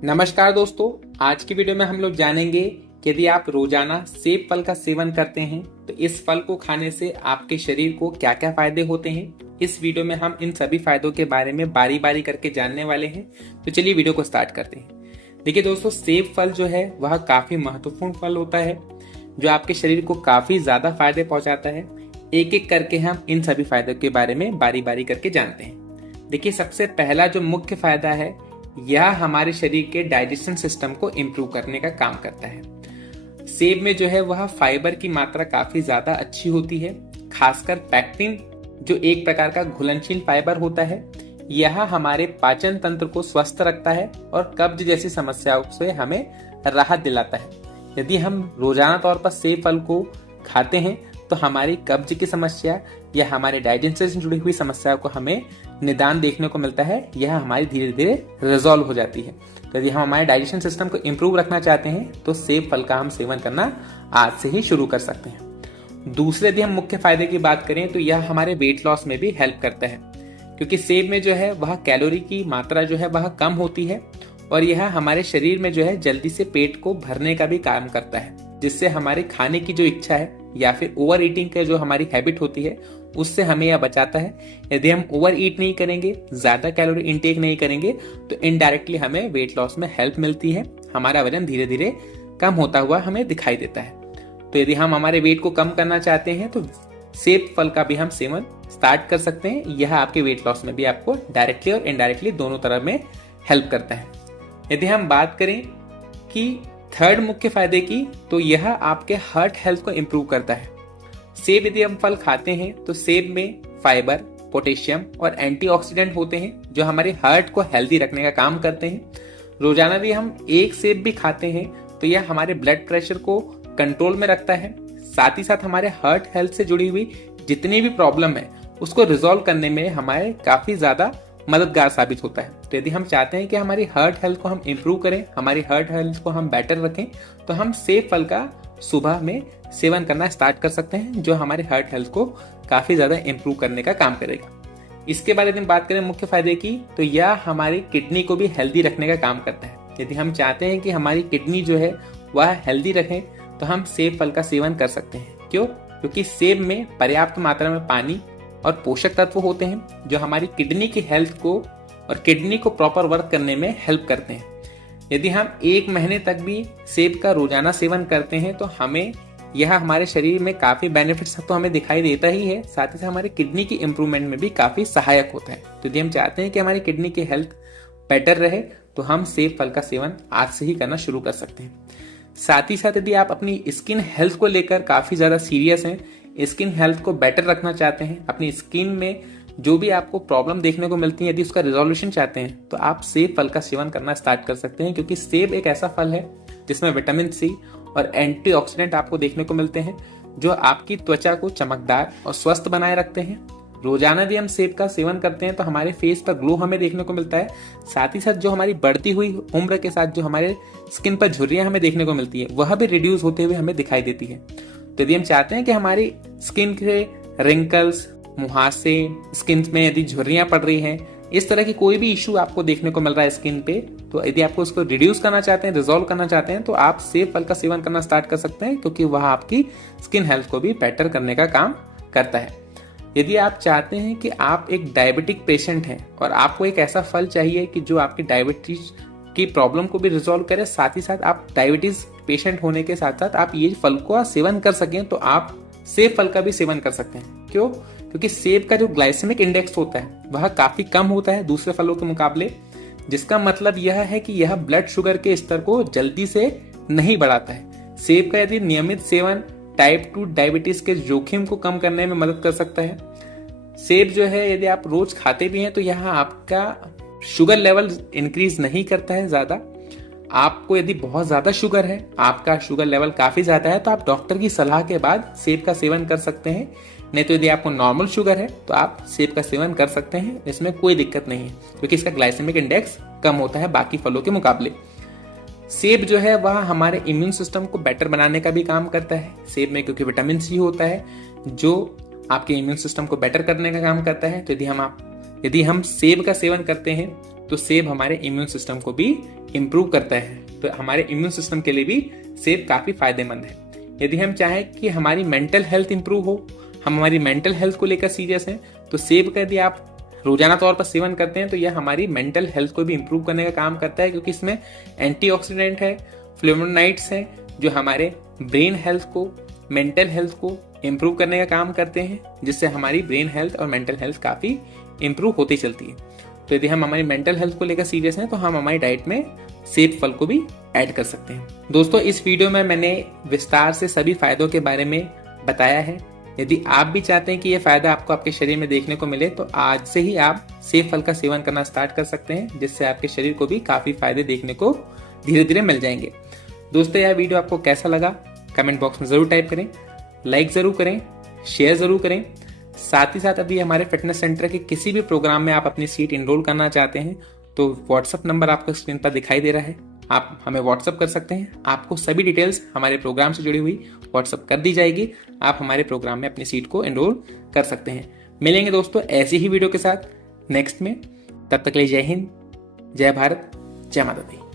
नमस्कार दोस्तों, आज की वीडियो में हम लोग जानेंगे कि यदि आप रोजाना सेब फल का सेवन करते हैं तो इस फल को खाने से आपके शरीर को क्या क्या फायदे होते हैं। इस वीडियो में हम इन सभी फायदों के बारे में बारी बारी करके जानने वाले हैं। तो चलिए वीडियो को स्टार्ट करते हैं। देखिए दोस्तों, सेब फल जो है वह काफी महत्वपूर्ण फल होता है जो आपके शरीर को काफी ज्यादा फायदे पहुंचाता है। एक एक करके हम इन सभी फायदों के बारे में बारी बारी करके जानते हैं। देखिए, सबसे पहला जो मुख्य फायदा है यह हमारे शरीर के डाइजेशन सिस्टम को इम्प्रूव करने का काम करता है। सेब में जो है वह फाइबर की मात्रा काफी ज्यादा अच्छी होती है, खासकर पैक्टिन जो एक प्रकार का घुलनशील फाइबर होता है। यह हमारे पाचन तंत्र को स्वस्थ रखता है और कब्ज जैसी समस्याओं से हमें राहत दिलाता है। यदि हम रोजाना तौर पर सेब फल को खाते हैं तो हमारी कब्ज की समस्या या हमारे डाइजेशन से जुड़ी हुई समस्याओं को हमें निदान देखने को मिलता है। यह हमारी धीरे धीरे रिजॉल्व हो जाती है। तो यदि हम हमारे डाइजेशन सिस्टम को इम्प्रूव रखना चाहते हैं तो सेब फल का हम सेवन करना आज से ही शुरू कर सकते हैं। दूसरे, यदि हम मुख्य फायदे की बात करें तो यह हमारे वेट लॉस में भी हेल्प करता है, क्योंकि सेब में जो है वह कैलोरी की मात्रा जो है वह कम होती है और यह हमारे शरीर में जो है जल्दी से पेट को भरने का भी काम करता है, जिससे हमारे खाने की जो इच्छा है या फिर ओवर ईटिंग का जो हमारी हैबिट होती है उससे हमें यह बचाता है। यदि हम ओवर ईट नहीं करेंगे, ज्यादा कैलोरी इंटेक नहीं करेंगे तो इनडायरेक्टली हमें वेट लॉस में हेल्प मिलती है। हमारा वजन धीरे धीरे कम होता हुआ हमें दिखाई देता है। तो यदि हम हमारे वेट को कम करना चाहते हैं तो सेब फल का भी हम सेवन स्टार्ट कर सकते हैं। यह आपके वेट लॉस में भी आपको डायरेक्टली और इनडायरेक्टली दोनों तरह में हेल्प करता है। यदि हम बात करें कि थर्ड मुख्य फायदे की, तो यह आपके हार्ट हेल्थ को इम्प्रूव करता है। सेब यदि हम फल खाते हैं तो सेब में फाइबर, पोटेशियम और एंटीऑक्सीडेंट होते हैं जो हमारे हार्ट को हेल्दी रखने का काम करते हैं। रोजाना यदि हम एक सेब भी खाते हैं तो यह हमारे ब्लड प्रेशर को कंट्रोल में रखता है। साथ ही साथ हमारे हार्ट हेल्थ से जुड़ी हुई जितनी भी प्रॉब्लम है उसको रिजॉल्व करने में हमारे काफी ज्यादा मददगार साबित होता है। तो यदि हम चाहते हैं कि हमारी हार्ट हेल्थ को हम इम्प्रूव करें, हमारी हार्ट हेल्थ को हम बेटर रखें, तो हम सेब फल का सुबह में सेवन करना स्टार्ट कर सकते हैं, जो हमारे हार्ट हेल्थ को काफी ज्यादा इम्प्रूव करने का काम करेगा। इसके बाद यदि हम बात करें मुख्य फायदे की, तो यह हमारी किडनी को भी हेल्दी रखने का काम करता है। यदि हम चाहते हैं कि हमारी किडनी जो है वह हेल्दी रखें तो हम सेब फल का सेवन कर सकते हैं। क्यों? क्योंकि सेब में पर्याप्त मात्रा में पानी और पोषक तत्व होते हैं जो हमारी किडनी की हेल्थ को और किडनी को प्रॉपर वर्क करने में हेल्प करते हैं। यदि हम 1 महीने तक भी सेब का रोजाना सेवन करते हैं तो हमें यह हमारे शरीर में काफी बेनिफिट्स तो हमें दिखाई देता ही है, साथ ही साथ हमारे किडनी की इंप्रूवमेंट में भी काफी सहायक होता है। तो यदि हम चाहते हैं कि हमारी किडनी की हेल्थ बेटर रहे तो हम सेब फल का सेवन आज से ही करना शुरू कर सकते हैं। साथ ही साथ यदि आप अपनी स्किन हेल्थ को लेकर काफी ज्यादा सीरियस हैं, स्किन हेल्थ को बेटर रखना चाहते हैं, अपनी स्किन में जो भी आपको प्रॉब्लम देखने को मिलती है यदि उसका रिजोल्यूशन चाहते हैं तो आप सेब फल का सेवन करना स्टार्ट कर सकते हैं, क्योंकि सेब एक ऐसा फल है जिसमें विटामिन सी और एंटीऑक्सीडेंट आपको देखने को मिलते हैं जो आपकी त्वचा को चमकदार और स्वस्थ बनाए रखते हैं। रोजाना भी हम सेब का सेवन करते हैं तो हमारे फेस पर ग्लो हमें देखने को मिलता है। साथ ही साथ जो हमारी बढ़ती हुई उम्र के साथ जो हमारे स्किन पर झुर्रियां हमें देखने को मिलती है वह भी रिड्यूस होते हुए हमें दिखाई देती है। तो यदि हम चाहते हैं कि हमारी स्किन के रिंकल्स, मुहासे, स्किन में यदि झुर्रियां पड़ रही हैं, इस तरह की कोई भी इशू आपको देखने को मिल रहा है स्किन पे, तो यदि आपको उसको रिड्यूस करना चाहते हैं, रिजॉल्व करना चाहते हैं, तो आप सेब फल का सेवन करना स्टार्ट कर सकते हैं, क्योंकि वह आपकी स्किन हेल्थ को भी बेटर करने का काम करता है। यदि आप चाहते हैं कि आप एक डायबिटिक पेशेंट हैं और आपको एक ऐसा फल चाहिए कि जो आपकी डायबिटीज की प्रॉब्लम को भी रिजॉल्व करे, साथ ही साथ आप डायबिटीज पेशेंट होने के साथ साथ आप ये फल को सेवन कर सकें, तो आप सेब फल का भी सेवन कर सकते हैं। क्यों? क्योंकि सेब का जो ग्लाइसेमिक इंडेक्स होता है वह काफी कम होता है दूसरे फलों के मुकाबले, जिसका मतलब यह है कि यह ब्लड शुगर के स्तर को जल्दी से नहीं बढ़ाता है। सेब का यदि नियमित सेवन टाइप 2 डायबिटीज के जोखिम को कम करने में मदद कर सकता है। सेब जो है यदि आप रोज खाते भी हैं तो यह आपका शुगर लेवल इंक्रीज नहीं करता है ज्यादा। आपको यदि बहुत ज्यादा शुगर है, आपका शुगर लेवल काफी ज्यादा है, तो आप डॉक्टर की सलाह के बाद सेब का सेवन कर सकते हैं। नहीं तो यदि आपको नॉर्मल शुगर है तो आप सेब का सेवन कर सकते हैं, इसमें कोई दिक्कत नहीं है, क्योंकि इसका ग्लाइसेमिक इंडेक्स कम होता है बाकी फलों के मुकाबले। सेब जो है वह हमारे इम्यून सिस्टम को बेटर बनाने का भी काम करता है। सेब में क्योंकि विटामिन सी होता है जो आपके इम्यून सिस्टम को बेटर करने का काम करता है। तो यदि हम आप यदि हम सेब का सेवन करते हैं तो सेब हमारे इम्यून सिस्टम को भी इम्प्रूव करता है, तो हमारे इम्यून सिस्टम के लिए भी सेब काफी फायदेमंद है। यदि हम चाहें कि हमारी मेंटल हेल्थ इंप्रूव हो, हम हमारी मेंटल हेल्थ को लेकर सीरियस हैं, तो सेब का यदि आप रोजाना तौर पर सेवन करते हैं तो यह हमारी मेंटल हेल्थ को भी इंप्रूव करने का काम करता है, क्योंकि इसमें एंटीऑक्सीडेंट है, फ्लेवोनोइड्स हैं, जो हमारे ब्रेन हेल्थ को, मेंटल हेल्थ को इंप्रूव करने का काम करते हैं, जिससे हमारी ब्रेन हेल्थ और मेंटल हेल्थ काफी इंप्रूव होती चलती है। तो यदि हम हमारी मेंटल हेल्थ को लेकर सीरियस हैं तो हम हमारी डाइट में सेब फल को भी ऐड कर सकते हैं। दोस्तों, इस वीडियो में मैंने विस्तार से सभी फायदों के बारे में बताया है। यदि आप भी चाहते हैं कि यह फायदा आपको आपके शरीर में देखने को मिले तो आज से ही आप सेब फल का सेवन करना स्टार्ट कर सकते हैं, जिससे आपके शरीर को भी काफी फायदे देखने को धीरे धीरे मिल जाएंगे। दोस्तों, यह वीडियो आपको कैसा लगा कमेंट बॉक्स में जरूर टाइप करें, लाइक जरूर करें, शेयर जरूर करें। साथ ही साथ अभी हमारे फिटनेस सेंटर के किसी भी प्रोग्राम में आप अपनी सीट इनरोल करना चाहते हैं तो व्हाट्सएप नंबर आपको स्क्रीन पर दिखाई दे रहा है, आप हमें व्हाट्सएप कर सकते हैं। आपको सभी डिटेल्स हमारे प्रोग्राम से जुड़ी हुई व्हाट्सएप कर दी जाएगी, आप हमारे प्रोग्राम में अपनी सीट को एनरोल कर सकते हैं। मिलेंगे दोस्तों ऐसी ही वीडियो के साथ नेक्स्ट में, तब तक के लिए जय हिंद, जय भारत, जय माता दी।